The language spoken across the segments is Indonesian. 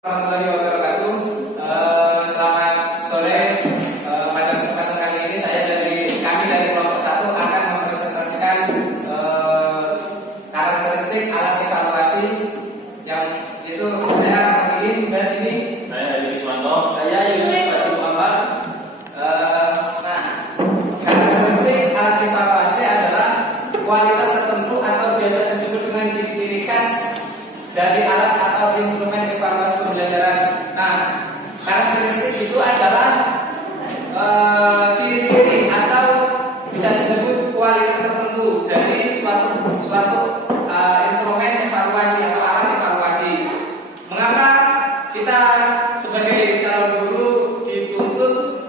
Warahmatullahi wabarakatuh. Selamat sore. Pada kesempatan kali ini kami dari kelompok 1 akan mempresentasikan karakteristik alat evaluasi yang itu saya Muhyiddin dan ini saya Yuswanto. Saya Yusuf Fadil Muhammad. Nah, karakteristik alat evaluasi adalah kualitas tertentu atau biasa disebut dengan ciri-ciri khas dari alat atau instrumen evaluasi pembelajaran. Nah, karakteristik itu adalah ciri-ciri atau bisa disebut kualitas tertentu dari suatu instrumen evaluasi atau alat evaluasi. Mengapa kita sebagai calon guru dituntut,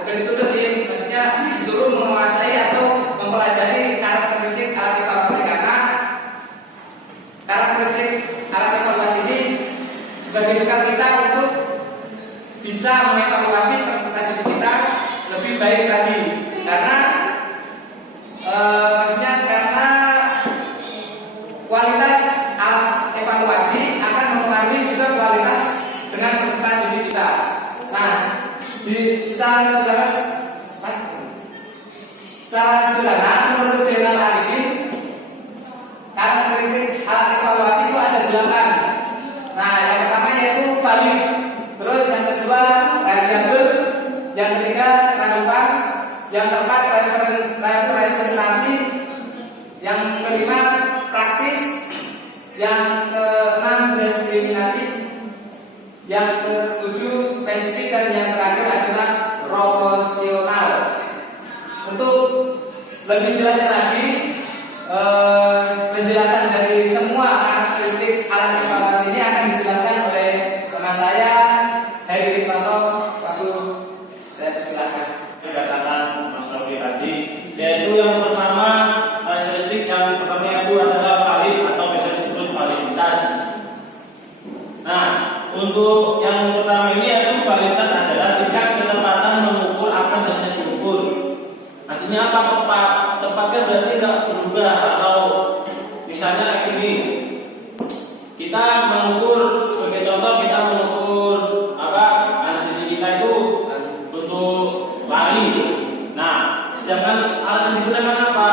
bukan dituntut sih, maksudnya disuruh menguasai atau mempelajari karakteristik alat evaluasi, karena karakteristik alat evaluasi ini sebagai bekal kita untuk bisa mengevaluasi peserta didik kita lebih baik lagi, karena karena kualitas alat evaluasi akan mempengaruhi juga kualitas dengan peserta didik kita. Nah, secara sederhana menurut Zainal Arifin, karakteristik alat evaluasi itu ada 8. Nah, yang pertama yaitu valid, terus yang kedua reliable, yang ketiga relevan, yang keempat representatif, yang kelima praktis, yang keenam diskriminatif, yang ketujuh spesifik, dan yang terakhir adalah proporsional. Untuk lebih jelasnya lagi, penjelasan dari semua karakteristik alat evaluasi ini akan dijelaskan oleh teman saya, Heri Wiswanto. Waktu saya persilahkan. Katakan Mas Rofi tadi, yaitu yang pertama, karakteristik yang pertama itu adalah valid atau bisa disebut validitas. Nah, untuk yang pertama ini yaitu validitas adalah tingkat ketepatan mengukur apa yang harusnya diukur. Artinya apa? Tepatnya berarti tidak berubah, atau misalnya kayak gini, kita mengukur, sebagai contoh kita mengukur anak didik kita itu untuk lari. Nah, sedangkan alat yang digunakan apa?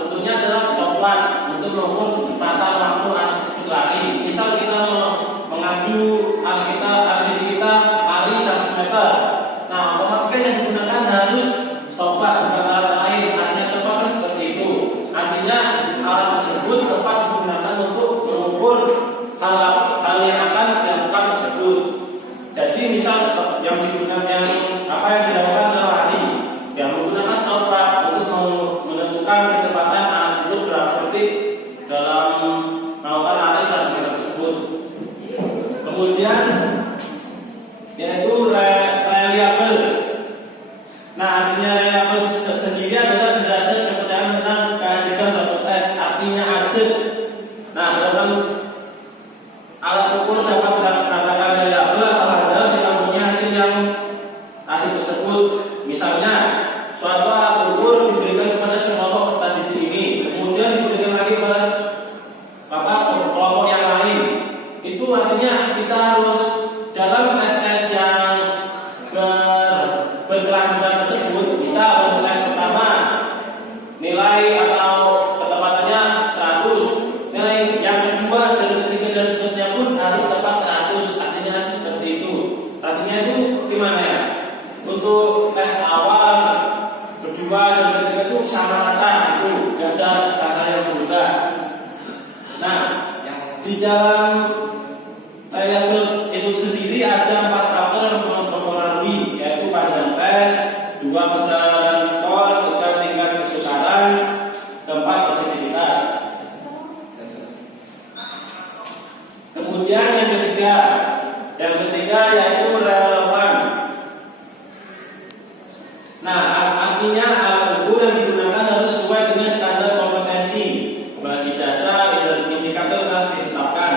Tentunya adalah stopwatch untuk mengukur kecepatan waktu anak tersebut lari. Misal kita mengadu anak didik kita lari 100 meter. Nah, otomatis yang digunakan harus stopwatch, bukan alat lain. Artinya tepat seperti itu. Artinya alat tersebut tepat digunakan untuk mengukur hal yang akan dilakukan tersebut. Jadi misal yang digunakan yang dilakukan adalah lari, yang menggunakan stopwatch untuk menentukan kecepatan anak tersebut berapa detik dalam melakukan lari 100 meter tersebut. Kemudian yaitu reliable. Nah, artinya reliable sendiri adalah derajat kepercayaan tentang keajiban suatu tes. Artinya ajib. Nah, dalam alat ukur dapat dikatakan reliable atau handal jika punya hasil tersebut. Misalnya, suatu alat ukur diberikan kepada sekelompok peserta didik ini, kemudian diberikan lagi kepada kelompok yang lain. Itu artinya kita harus dalam tes yang berkelanjutan tersebut, bisa untuk tes pertama nilai atau ketepatannya 100, nilai yang kedua dan ketiga dan seterusnya pun harus tepat 100. Artinya seperti itu. Artinya itu gimana ya? Untuk tes awal, kedua dan ketiga itu sama rata, itu tidak ada hal yang berubah. Nah, di dalam reliable itu sendiri ada 4 faktor yang mempengaruhi, yaitu panjang tes, 2 besaran skor, 3 tingkat kesukaran, 4 objektivitas. Kemudian yang ketiga yaitu relevan. Nah, artinya alat ukur yang digunakan harus sesuai dengan standar kompetensi, berbasis dasar, indikator telah ditetapkan.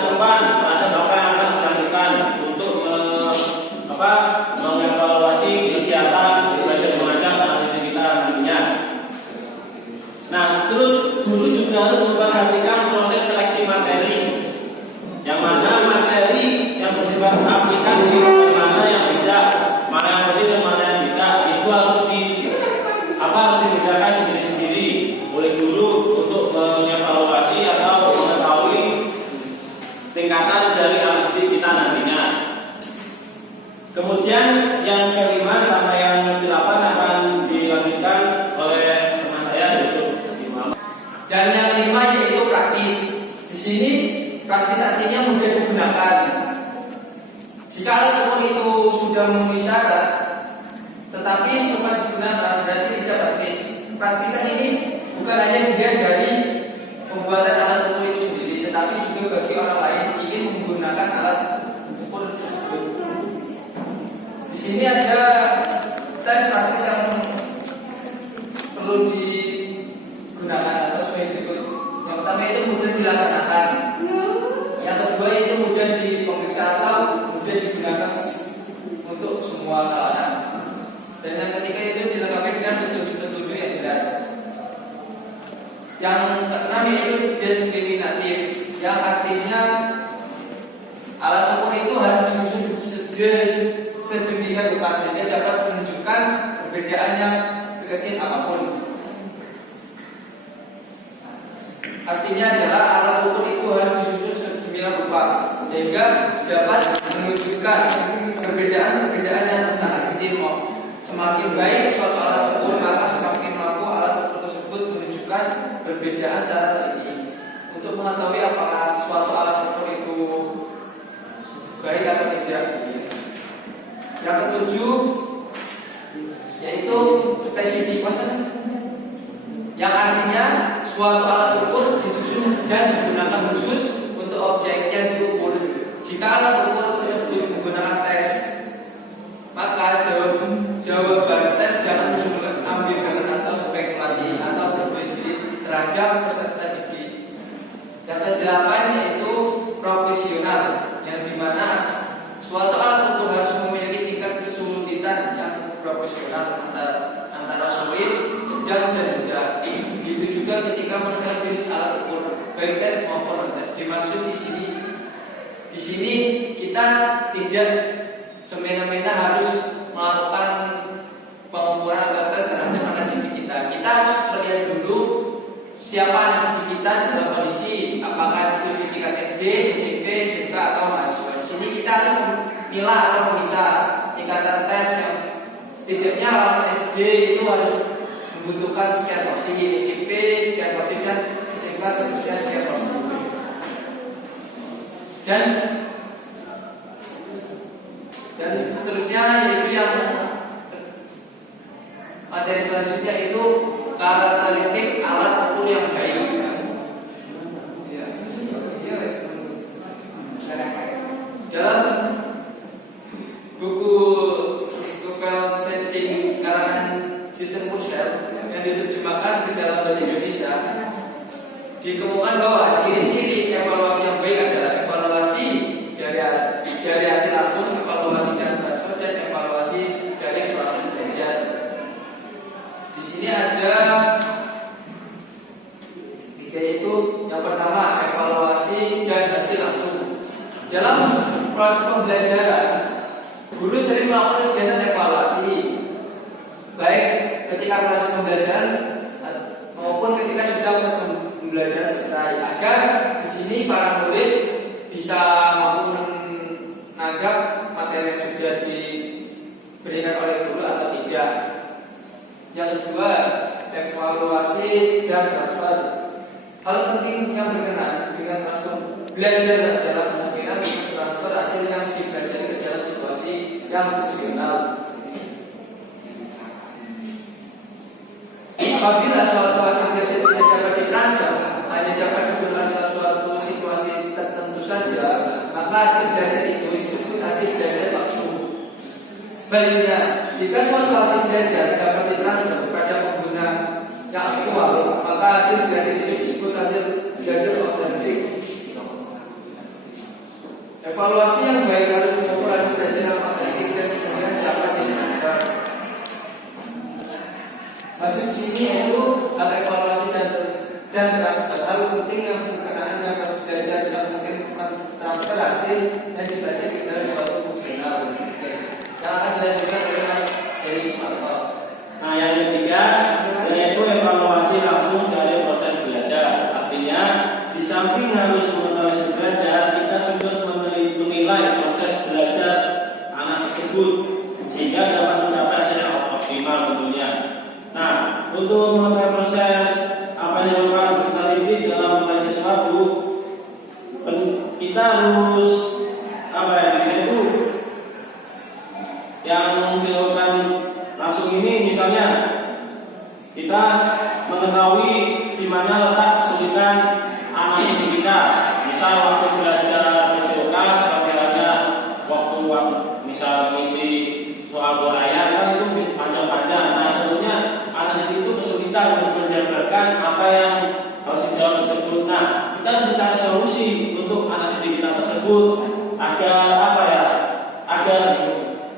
acuan terhadap apa yang akan dilakukan untuk mengevaluasi kegiatan belajar mengajar anak kita nantinya. Nah, terus guru juga harus memperhatikan proses seleksi materi, yang mana materi yang bersifat aplikatif, mana yang tidak, mana yang penting dan mana yang tidak, itu harus dibedakan sendiri-sendiri oleh guru untuk mengevaluasi atau mengetahui tingkatan dari anak didik kita nantinya. Kemudian yang kelima sampai yang ke-8 akan dilanjutkan oleh teman saya Yusuf. Dan yang kelima yaitu praktis. Di sini praktis artinya mudah digunakan. Jika alat ukur itu sudah memenuhi syarat, tetapi sempat digunakan, berarti tidak praktis. Praktisan ini bukan hanya dilihat dari pembuatan alat ukur itu sendiri, tetapi juga bagi orang lain ingin menggunakan alat ukur tersebut. Di sini ada tes praktis yang perlu digunakan atau sebagai berikut. Yang pertama itu mudah dilaksanakan. Yang kedua itu mudah diperiksa atau mudah digunakan untuk semua kalangan. Dan yang ketiga itu dilengkapi dengan petunjuk-petunjuk yang jelas. Yang keenam itu diskriminatif, yang artinya alat ukur itu harus disusun sedemikian rupa sehingga dapat menunjukkan perbedaannya sekecil apapun. Artinya adalah alat ukur itu harus disusun sedemikian rupa sehingga dapat menunjukkan perbedaan-perbedaan yang sangat kecil. Semakin baik suatu alat ukur, maka semakin mampu alat ukur tersebut menunjukkan perbedaan secara ini. Untuk mengetahui apakah suatu alat ukur itu baik atau tidak. Yang ketujuh yaitu spesifik, yang artinya suatu alat ukur disusun dan digunakan khusus untuk objek yang diukur. Jika alat ukur tersebut menggunakan tes, maka jawaban tes jangan menimbulkan ambivalen atau spekulasi atau berbelit terhadap peserta didik. Yang kedelapan yaitu profesional, yang dimana suatu alat ukur harus memiliki tingkat kesulitan yang proporsional antara sulit, sedang dan mudah. Begitu juga ketika menentukan jenis alat ukur, baik tes maupun non tes. Dimaksud di sini kita tidak semena-mena harus melakukan pengukuran atau tes terhadap anak didik kita. Kita harus melihat dulu siapa anak didik kita dalam kondisi apakah itu di tingkat SD, SMP, SMK atau mahasiswa. Di sini kita harus memilah atau memisah tingkatan tes yang setidaknya anak SD itu harus membutuhkan sekian porsi, SMP sekian porsi, dan SMK seterusnya sekian porsi. Dan seterusnya yaitu yang materi selanjutnya itu karakteristik alat ukur yang baik. Dalam buku Schofield Searching karangan Jason Purcell yang diterjemahkan ke dalam bahasa Indonesia, dikemukakan bahwa ciri-ciri evaluasi yang baik adalah evaluasi dari hasil langsung, evaluasi dan transfer, dan evaluasi dari proses belajar. Di sini ada tiga, yaitu yang pertama evaluasi dan hasil langsung. Dalam proses pembelajaran, guru sering melakukan kegiatan evaluasi, baik ketika proses pembelajaran maupun ketika sudah proses pembelajaran selesai, agar di sini para murid bisa mampu menanggap materi yang sudah diberikan oleh guru atau tidak. Yang kedua, evaluasi dan transfer. Hal penting yang berkenaan dengan proses belajar adalah kemungkinan transfer hasil yang dipelajari ke dalam situasi yang fungsional. Apabila suatu hasil belajar tidak dapat ditransfer, hanya dapat digunakan dalam suatu situasi tertentu saja, maka hasil belajar itu disebut hasil belajar langsung. Sebaliknya, jika suatu hasil belajar dapat ditransfer kepada pengguna yang aktual, maka hasil belajar itu disebut hasil belajar otentik. Evaluasi yang baik harus dilakukan hasil belajar dalam materi dan kemudian dapat dilakukan. Maksud di sini yaitu hal evaluasi dan transfer. Hal penting yang berkenaan dengan proses belajar tidak mungkin transfer hasil yang dibaca ke dalam suatu fungsional. Yang akan dilanjutkan oleh Mas Heri Ismarto. Nah, yang ketiga yaitu evaluasi langsung dari proses belajar. Artinya, di samping harus mengetahui hasil belajar, kita juga menilai proses belajar anak tersebut sehingga dapat mencapai hasil yang optimal tentunya. Nah, untuk mengetahui proses apa yang dilakukan peserta didik dalam belajar sesuatu, kita harus itu yang dilakukan langsung ini, misalnya kita mengetahui di mana letak kesulitan anak didik kita. Misal waktu belajar PJOK seperti halnya waktu misal mengisi soal Korea kan itu panjang-panjang. Nah, tentunya anak didik itu kesulitan untuk menjabarkan apa yang harus dijawab tersebut. Nah, kita mencari solusi untuk anak didik kita tersebut agar agar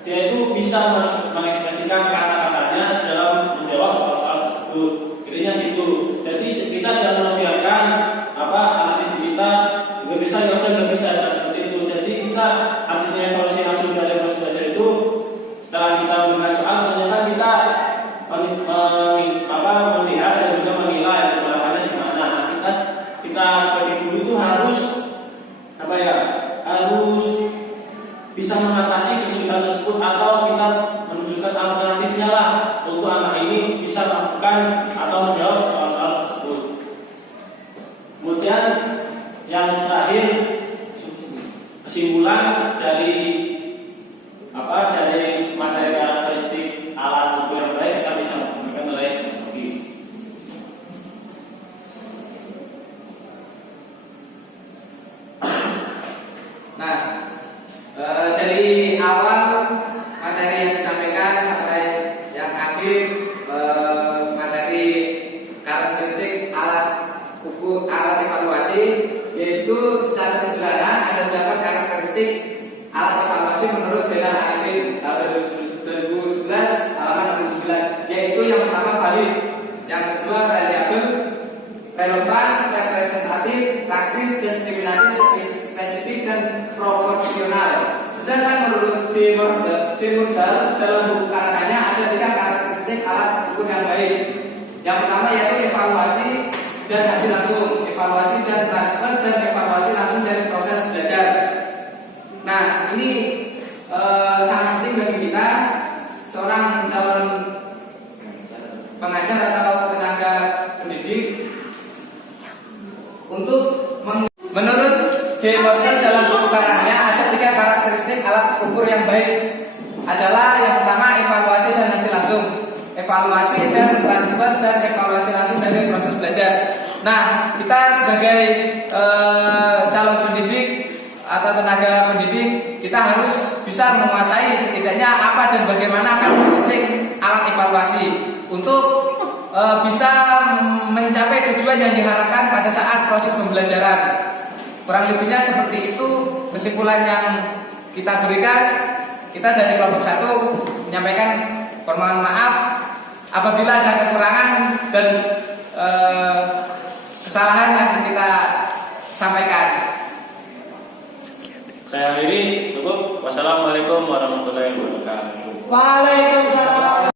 dia itu bisa mengekspresikan kata-katanya dalam menjawab soal-soal tersebut. Intinya gitu. Jadi kita jangan membiarkan anak didik kita juga bisa nggak bisa seperti itu. Jadi kita artinya evaluasi langsung dari proses belajar itu setelah kita memberikan soal, ternyata kita melihat dan juga menilai kekurangannya di mana. Nah, kita sebagai guru itu harus harus bisa mengatasi kesulitan tersebut atau kita menunjukkan alternatifnya lah untuk anak ini bisa melakukan atau menjawab soal-soal tersebut. Kemudian yang terakhir, kesimpulan dari materi karakteristik alat ukur yang baik kita bisa memberikan oleh Mas Rogi. Nah, dari awal materi yang disampaikan sampai yang akhir materi karakteristik alat ukur alat evaluasi, yaitu secara sederhana ada 8 karakteristik alat evaluasi menurut Jurnal Arifin tahun 2011 halaman 69, yaitu yang pertama valid, yang kedua reliable, relevan, representatif, praktis, diskriminatif, spesifik, dan proporsional. Sedangkan menurut J. Mursal dalam buku karangannya ada 3 karakteristik alat ukur yang baik. Yang pertama yaitu evaluasi dan hasil langsung, evaluasi dan transfer, dan evaluasi langsung dari proses belajar. Nah, ini sangat penting bagi kita seorang calon pengajar atau tenaga pendidik untuk menurut J. Mursal dalam buku karangannya ada 3 karakteristik alat ukur yang baik adalah yang pertama evaluasi dan hasil langsung, evaluasi dan transfer, dan evaluasi langsung dari proses belajar. Nah, kita sebagai calon pendidik atau tenaga pendidik, kita harus bisa menguasai setidaknya apa dan bagaimana karakteristik alat evaluasi untuk bisa mencapai tujuan yang diharapkan pada saat proses pembelajaran. Kurang lebihnya seperti itu kesimpulan yang kita berikan. Kita dari kelompok 1 menyampaikan permohonan maaf apabila ada kekurangan dan kesalahan yang kita sampaikan. Saya akhiri, cukup. Wassalamualaikum warahmatullahi wabarakatuh. Waalaikumsalam.